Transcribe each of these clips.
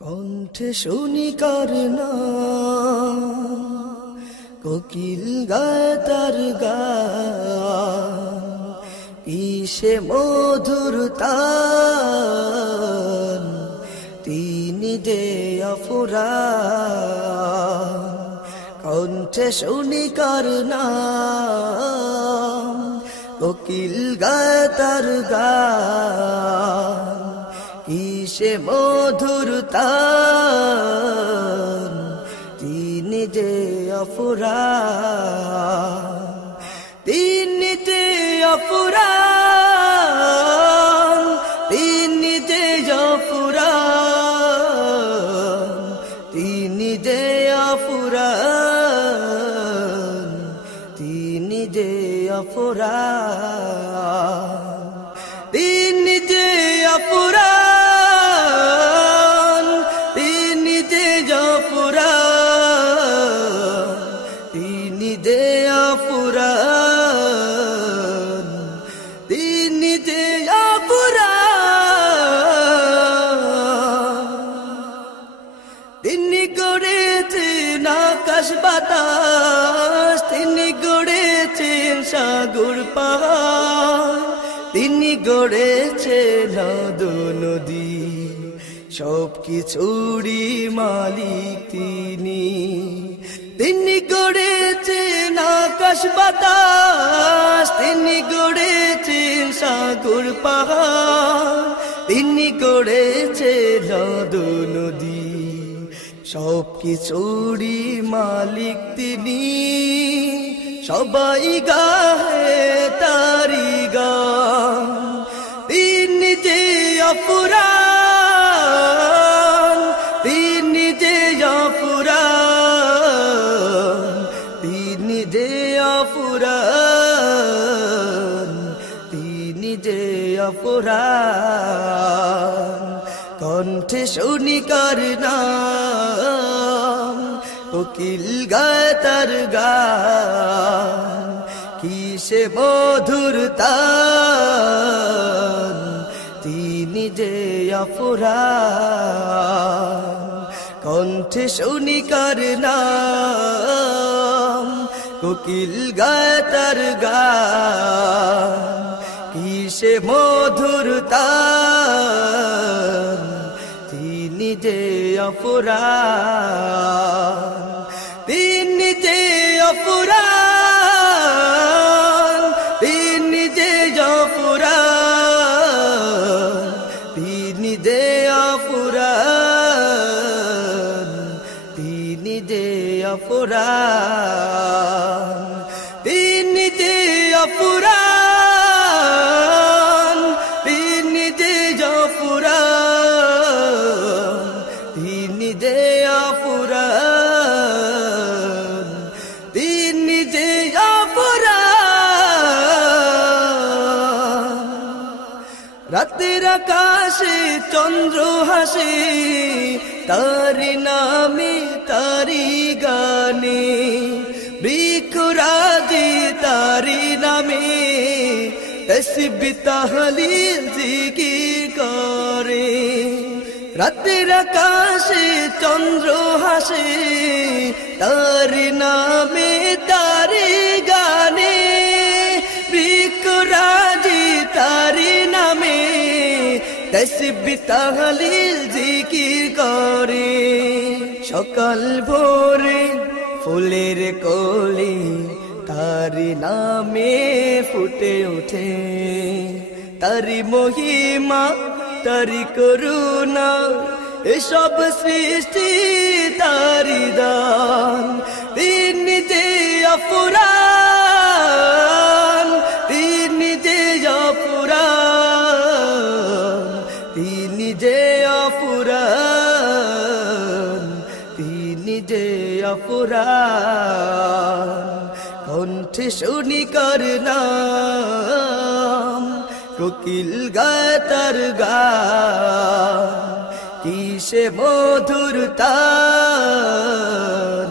কণ্ঠে শুনি কার নাম, কোকিল গায় তার গান, কিসে মধুর তান, তিনি যে অফুরান। কণ্ঠে শুনি কার নাম, কোকিল গায় তার গান, কিসে মধুর তান, তিনি যে অফুরান, তিনি যে অফুরান, তিনি যে অফুরান, তিনি যে অফুরান, তিনি যে অফুরান, তিনি যে অফুরান, তিনি যে অফুরান, তিনি যে অফুরান, তিনি যে অফুরান। তিনি গড়েছেন আকাশ বাতাস, তিনি গড়েছেন সাগর পাহাড়, তিনি গড়েছেন নদ নদী, সব কিছুরই মালিক তিনি। তিনি গড়েছেন আকাশ বাতাস, তিনি গড়েছেন সাগর পাহাড়, তিনি গড়েছেন নদ নদী, সব কিছুরই মালিক তিনি। সবাই গাহে তারি গান, তিনি যে অফুরান, তিনি যে অফুরান, তিনি যে অফুরান, তিনি যে অফুরান। কণ্ঠে শুনি কার নাম, কোকিল গায় তার গান, কিসে মধুর তান, তিনি যে অফুরান। কণ্ঠে শুনি কার নাম, কোকিল গায় তার গান, কিসে মধুর তান, তিনি যে অফুরান, তিনি যে অফুরান, তিনি যে অফুরান, তিনি যে অফুরান, তিনি যে অফুরান, তিনি যে অফুরান, তিনি যে অফুরান, তিনি যে অফুরান, তিনি যে অফুরান। রাতের আকাশে চন্দ্র হাসে, তারি নামে তারি গানে, বৃক্ষরাজি তারি নামে তসবিহ তাহলিল জিকির করে। রাতের আকাশে চন্দ্র হাসে, তারি নামে তারি গানে, বৃক্ষরাজি তারি নামে তসবিহ তাহলিল জিকির করে। সকাল ভোরে ফুলের কলি তারি নামে ফুটে ওঠে, তারি মহিমা তারি করুণা, এসব সৃষ্টি তারি দান। তিনি যে অফুরান, তিনি যে অফুরান, তিনি যে অফুরান, তিনি যে অফুরান। কণ্ঠে শুনি কার নাম, কোকিল গায় তার গান, কিসে মধুর তান,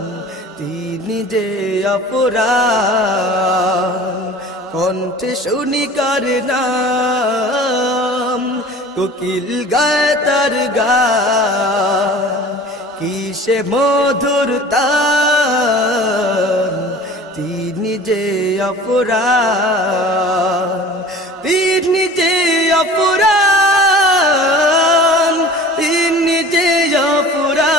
তিনি যে অফুরান। কণ্ঠে শুনি কার নাম, কোকিল গায় তার গান কিসে মধুর তান তিনি যে অপরাণ তিনি যে অপরাণ তিনি যে অপরাণ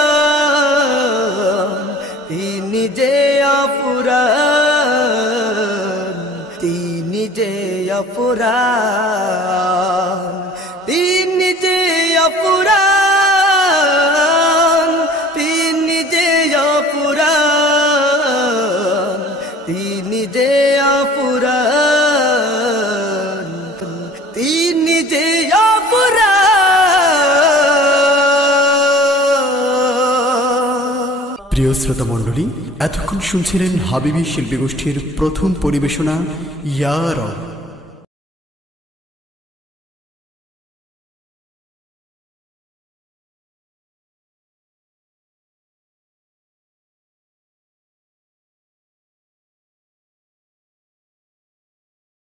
তিনি যে অপরাণ তিনি যে অপরাণ তিনি যে অপরাণ তিনি যে অপরাণ তিনি যে অপরাণ তিনি যে অপরাণ। প্রিয় শ্রোতা মণ্ডলী, এতক্ষণ শুনছিলেন হাবিবি শিল্পী গোষ্ঠীর প্রথম পরিবেশনা ইয়া রব।